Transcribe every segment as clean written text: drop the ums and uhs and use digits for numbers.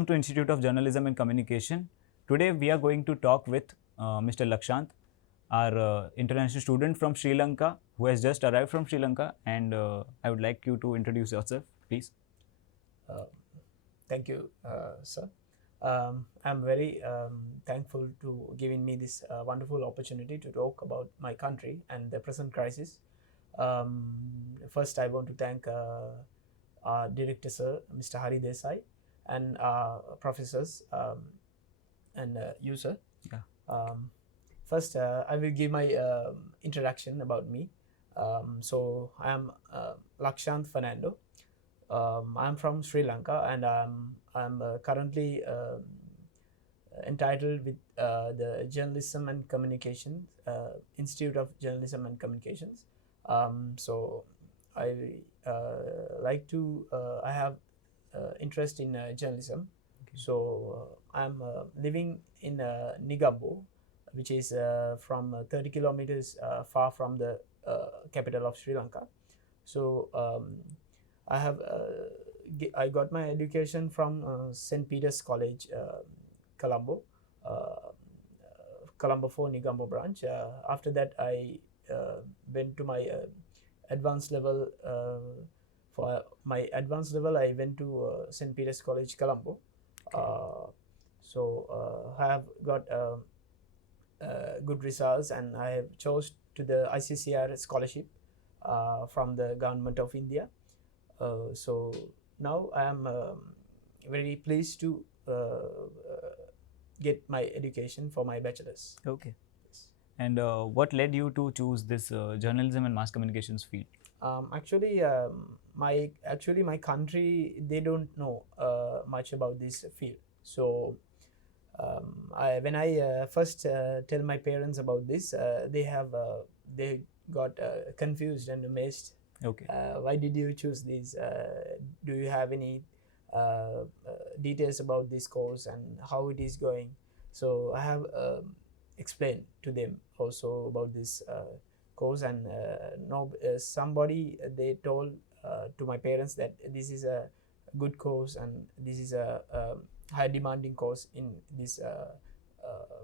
welcome to Institute of Journalism and Communication. Today we are going to talk with Mr. Lakshanth, our international student from Sri Lanka who has just arrived from Sri Lanka, and I would like you to introduce yourself, please. Thank you, sir. I'm very thankful to giving me this wonderful opportunity to talk about my country and the present crisis. First, I want to thank our director, sir, Mr. Hari Desai, and professors and you, sir. Yeah. First, I will give my introduction about me. So, I am Lakshanth Fernando. I'm from Sri Lanka, and I'm currently entitled with the Journalism and Communications Institute of Journalism and Communications. So I like to I have interest in journalism. Okay. So I'm living in Negombo, which is from 30 kilometers far from the capital of Sri Lanka. So I got my education from St. Peter's College, Colombo, Colombo 4 Negombo branch. After that, I went to my advanced level. For my advanced level, I went to St. Peter's College, Colombo. Okay. So I have got good results, and I have chose to the ICCR scholarship from the government of India. So now I am very pleased to get my education for my bachelor's. Okay. Yes. And what led you to choose this journalism and mass communications field? Actually, my country, they don't know much about this field. So when I first tell my parents about this, they got confused and amazed. Okay. Why did you choose this? Do you have any details about this course and how it is going? So I have explained to them also about this course, and somebody they told to my parents that this is a good course and this is a high demanding course in this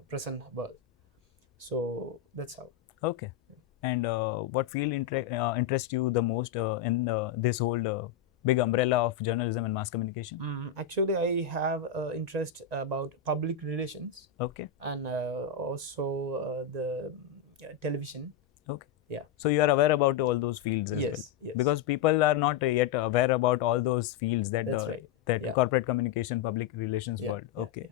present world. So that's how. Okay. And what field interests you the most in this whole big umbrella of journalism and mass communication? Actually, I have interest about public relations. Okay. And also the television. Okay. Yeah. So you are aware about all those fields as well? Yes. Because people are not yet aware about all those fields that That's right. that Yeah. corporate communication, public relations Yeah, world. yeah, Okay.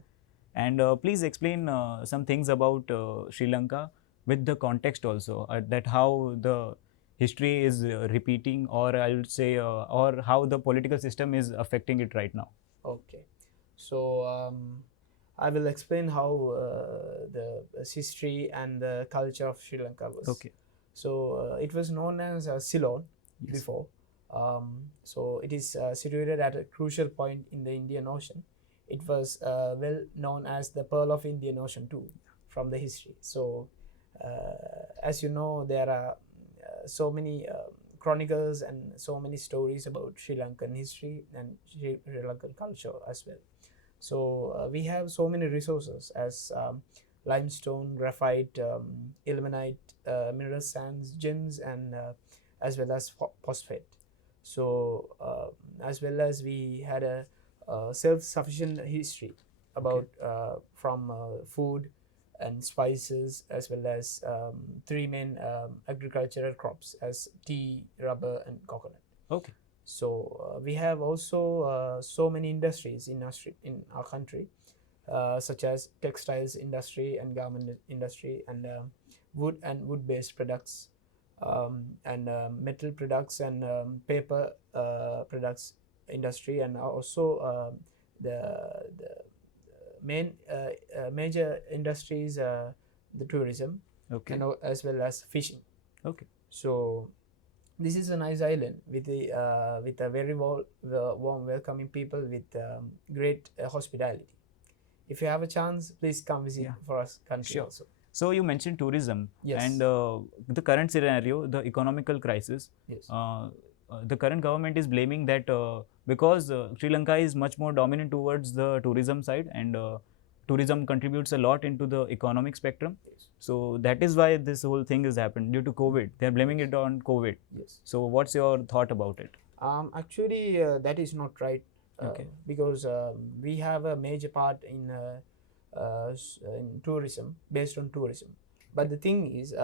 And please explain some things about Sri Lanka with the context also, that how the history is repeating, or I would say, or how the political system is affecting it right now. Okay. So I will explain how the history and the culture of Sri Lanka was. Okay. So it was known as Ceylon. Yes. Before. So it is situated at a crucial point in the Indian Ocean. It was well known as the Pearl of Indian Ocean too, from the history. So as you know, there are so many chronicles and so many stories about Sri Lankan history and Sri Lankan culture as well. So we have so many resources as limestone, graphite, ilmenite, mineral sands, gems, and as well as phosphate. So as well as we had a self-sufficient history about from food and spices, as well as three main agricultural crops as tea, rubber, and coconut. Okay. So we have also so many industries in our country, such as textiles industry and garment industry, and wood and wood-based products, and metal products and paper products industry, and also the main major industries, the tourism. Okay. And as well as fishing. Okay. So this is a nice island with a very warm welcoming people with great hospitality. If you have a chance, please come visit for us country. Sure. Also. So you mentioned tourism. Yes. And the current scenario, the economical crisis. Yes. The current government is blaming that because Sri Lanka is much more dominant towards the tourism side, and tourism contributes a lot into the economic spectrum. Yes. So that is why this whole thing has happened due to COVID. They are blaming it on COVID. Yes. So what's your thought about it? Actually, that is not right. Okay. Because we have a major part in tourism, based on tourism. But the thing is,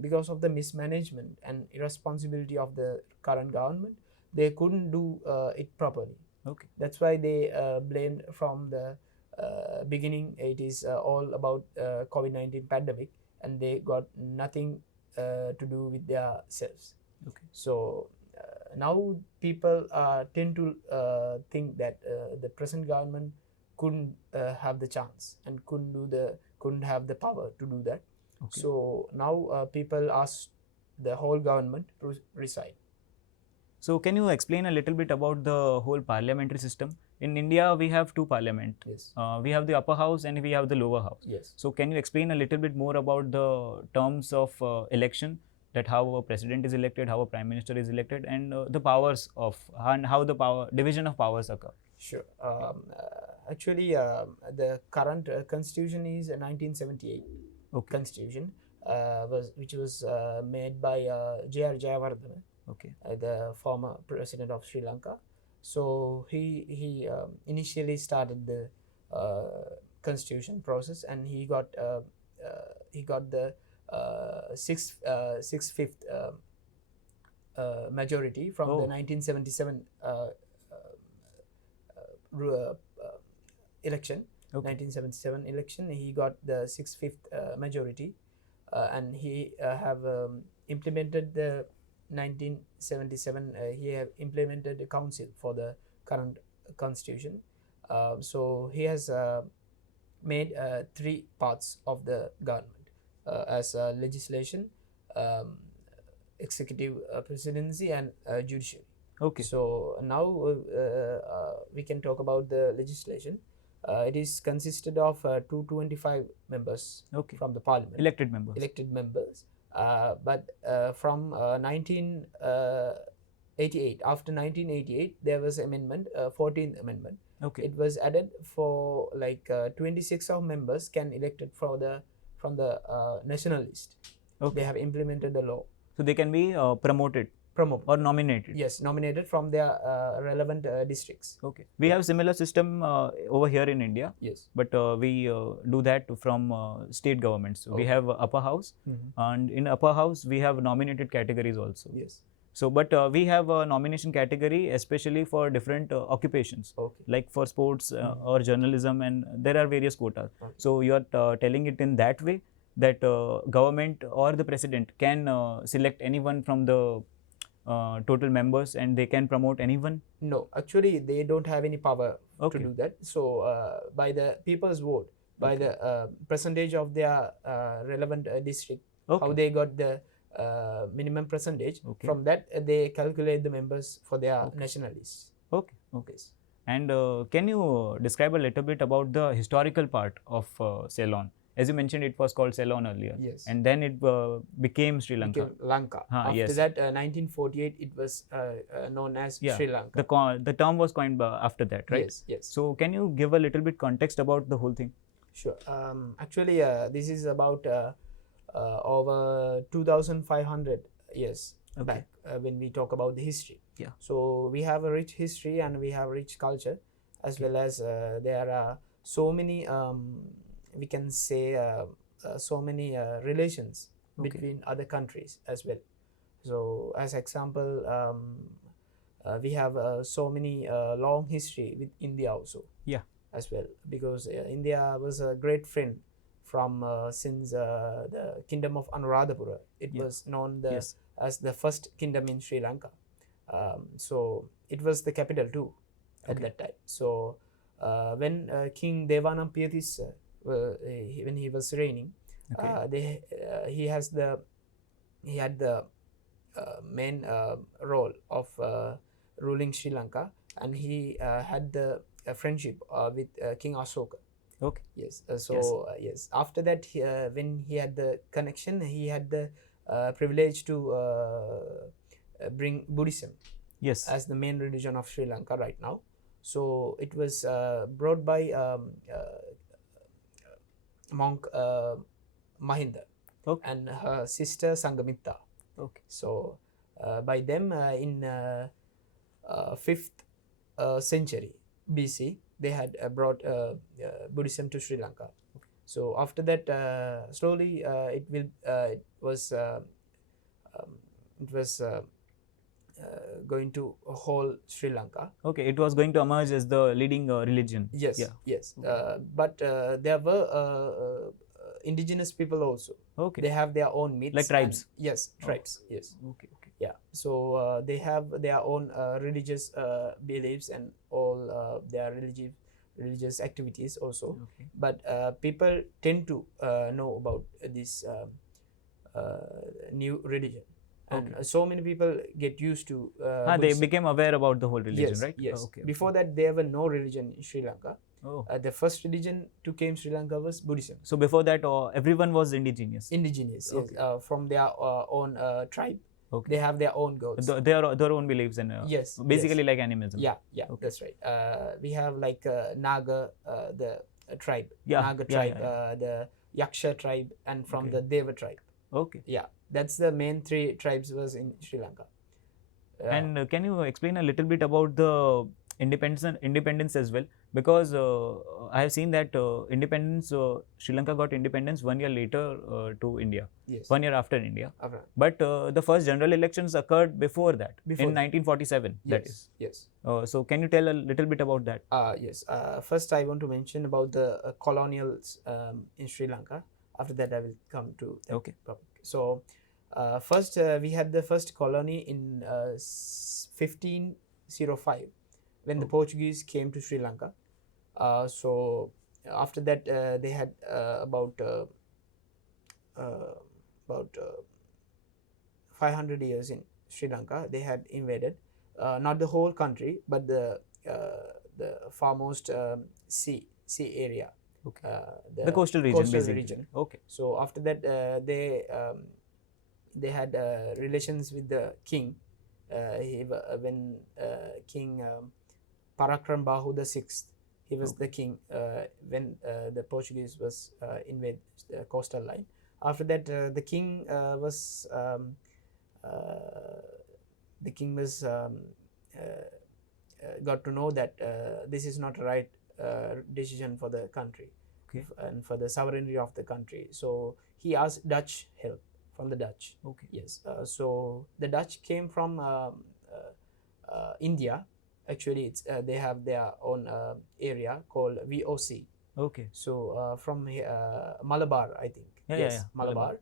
because of the mismanagement and irresponsibility of the current government, they couldn't do it properly. Okay. That's why they blamed from the beginning. It is all about COVID-19 pandemic, and they got nothing to do with their selves. Okay. So now people tend to think that the present government couldn't have the chance and couldn't have the power to do that. Okay. So now people ask the whole government to resign. So can you explain a little bit about the whole parliamentary system? In India, we have two parliament. Yes. We have the upper house and we have the lower house. Yes. So can you explain a little bit more about the terms of election, that how a president is elected, how a prime minister is elected, and the powers of, and how the power division of powers occur? Sure. Actually, the current constitution is a 1978 constitution, which was made by Jaitra Joshi, Okay. the former president of Sri Lanka. So he initially started the constitution process, and he got the six-fifth majority from the 1977 election. Okay. 1977 election, he got the six-fifth majority, and he have implemented the 1977. He have implemented the council for the current constitution. So he has made three parts of the government as legislation, executive presidency, and judiciary. Okay. So now we can talk about the legislation. It is consisted of 225 members from the parliament. Elected members. But from 1988, after 1988, there was amendment, 14th amendment. Okay. It was added for like 26 of members can elected from the national list. Okay. They have implemented the law. So they can be promoted or nominated. Yes, nominated from their relevant districts. Okay. We have similar system over here in India. Yes. But we do that from state governments. So we have upper house, and in upper house we have nominated categories also. Yes. So, but we have a nomination category especially for different occupations, like for sports or journalism, and there are various quotas. So you are telling it in that way that government or the president can select anyone from the total members, and they can promote anyone? No, actually they don't have any power to do that. So by the people's vote, by the percentage of their relevant district, how they got the minimum percentage, from that they calculate the members for their national list. Okay. And can you describe a little bit about the historical part of Ceylon? As you mentioned, it was called Ceylon earlier. Yes. And then it became Sri Lanka. After that, 1948, it was known as Sri Lanka. The term was coined after that, right? Yes. So can you give a little bit context about the whole thing? Sure. Actually, this is about over 2,500 years back when we talk about the history. Yeah. So we have a rich history and we have rich culture, as well as there are so many, we can say, so many relations between other countries as well. So as example, we have so many long history with India also. Yeah. As well, because India was a great friend from since the kingdom of Anuradhapura. It was known as the first kingdom in Sri Lanka. So it was the capital too at that time. So when King Devanam Piyatissa, when he was reigning, he had the main role of ruling Sri Lanka, and he had the friendship with King Ashoka. Okay. Yes. Yes. After that, when he had the connection, he had the privilege to bring Buddhism Yes. as the main religion of Sri Lanka right now. So it was brought by monk Mahinda Okay. and her sister Sangamitta. Okay. So by them in 5th century BC, they had brought Buddhism to Sri Lanka. So after that, slowly it was going to whole Sri Lanka. Okay, it was going to emerge as the leading religion. Yes, Yeah. yes. Okay. But there were indigenous people also. Okay. They have their own myths. Like tribes? Yes, tribes. Oh. Yes. Okay. Okay. Yeah. So they have their own religious beliefs and all their religious activities also. Okay. But people tend to know about this new religion. And so many people get used to they became aware about the whole religion, yes, right? Yes. Okay. Before that, there were no religion in Sri Lanka. Oh. The first religion to came Sri Lanka was Buddhism. So before that, everyone was indigenous. Indigenous, yes, Okay. from their own tribe. Okay. They have their own gods. Their own beliefs and yes, basically yes. like animism. Yeah, Okay. That's right. We have like Naga, the tribe. Yeah. Naga tribe, the Yaksha tribe, and from the Deva tribe. Okay. Yeah, that's the main 3 tribes was in Sri Lanka. And can you explain a little bit about the independence as well? Because I have seen that Sri Lanka got independence 1 year later to India. Yes. 1 year after India. Okay. But the first general elections occurred before that, in 1947. Yes. That is. Yes. So can you tell a little bit about that? Yes. First, I want to mention about the colonials in Sri Lanka. After that, I will come to that topic. So first, we had the first colony in 1505 when the Portuguese came to Sri Lanka. So after that, they had about 500 years in Sri Lanka. They had invaded not the whole country, but the farmost sea area. Okay. The coastal region, coastal basically. region. Okay. So after that, they had relations with the king. When King Parakram Bahu VI, he was the king when the Portuguese was invade the coastal line. After that, the king was got to know that this is not a right decision for the country and for the sovereignty of the country. So he asked Dutch help from the Dutch. Okay. Yes. So the Dutch came from India. Actually, they have their own area called VOC. Okay. So from Malabar, I think. Yeah. Malabar.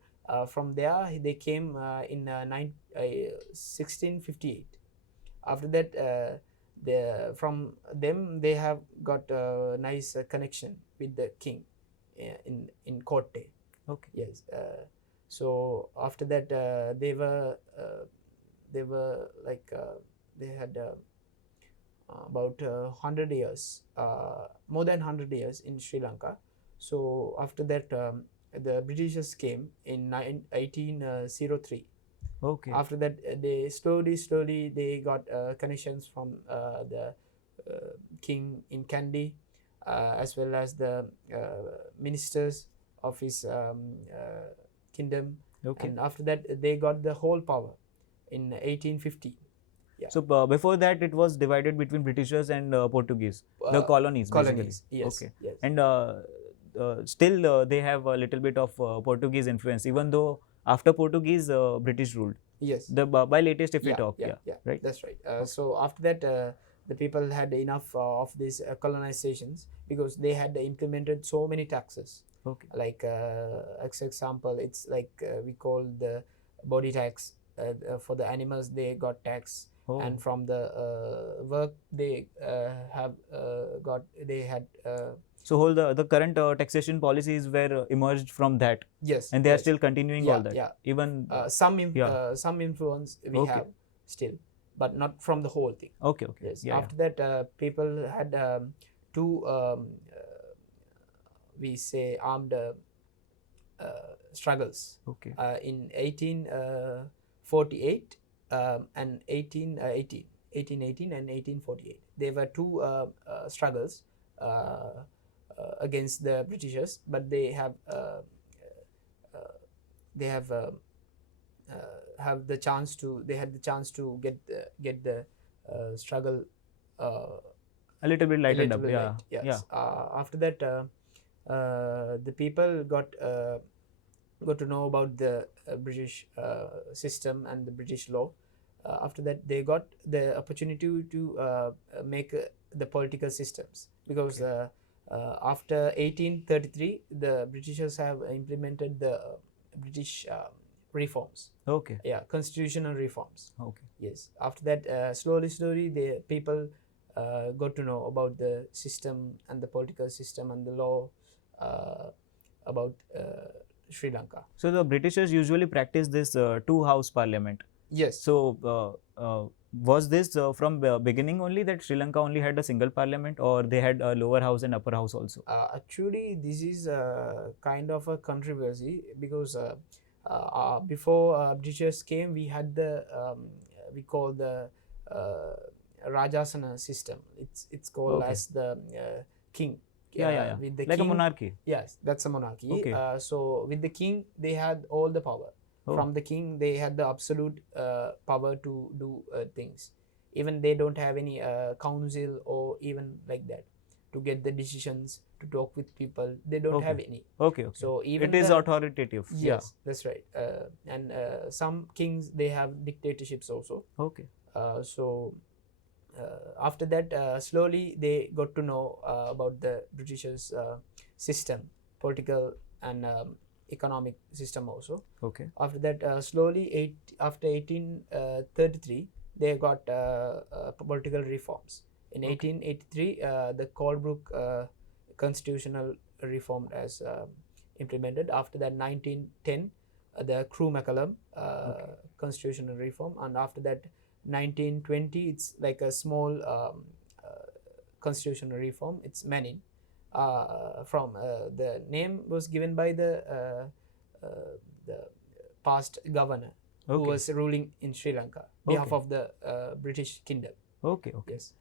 From there, they came in 1658. After that, from them they have got a nice connection with the king in Corte. Okay. Yes. So after that, they were like they had about 100 years, more than 100 years in Sri Lanka. So after that, the Britishers came in 1803. Okay. After that, they slowly they got connections from the king in Kandy, as well as the ministers of his kingdom. Okay. And after that, they got the whole power in 1850. Yeah. So before that, it was divided between Britishers and Portuguese, the colonies. Colonies. Basically. Yes. Okay. Yes. And still they have a little bit of Portuguese influence, even though after Portuguese, British ruled. Yes. By latest, if we talk. Yeah. Right. That's right. So after that, the people had enough of these colonizations because they had implemented so many taxes. Okay. Like as example, it's like we call the body tax. For the animals, they got tax. Oh. And from the work they had so whole the current taxation policies were emerged from that. Yes. And they are still continuing all that. Yeah. Even some influence we have still, but not from the whole thing. Okay. Yes. After that, people had two we say armed struggles. Okay. In 1848 and 1818. 1818 and 1848. There were two struggles against the Britishers, but they have the chance to get the struggle A little bit a lightened little up. bit Yeah. light. Yes. Yeah. After that, the people got to know about the British system and the British law. After that, they got the opportunity to make the political systems, because after 1833, the Britishers have implemented the British reforms. Okay. Yeah, constitutional reforms. Okay. Yes. After that, slowly, the people got to know about the system and the political system and the law about Sri Lanka. So the Britishers usually practice this two-house parliament. Yes. So was this from beginning only that Sri Lanka only had a single parliament, or they had a lower house and upper house also? Actually, this is kind of a controversy, because before Britishers came, we had the we call the Rajasana system. It's called as the king. Yeah. With the like king, a monarchy. Yes, that's a monarchy. Okay. So with the king, they had all the power. Oh. From the king, they had the absolute power to do things. Even they don't have any council or even like that to get the decisions, to talk with people. They don't have any. Okay. So even it is authoritative. Yes, that's right. And some kings, they have dictatorships also. Okay. So after that, slowly they got to know about the Britishers' system, political and economic system also. Okay. After that, slowly after 1833, they got political reforms. In 1883, the Colebrook constitutional reform as implemented. After that, 1910, the Crewe-McCallum constitutional reform, and after that, 1920, it's like a small constitutional reform. It's Manning. From the name was given by the past governor who was ruling in Sri Lanka, behalf of the British Kingdom. Okay. Yes.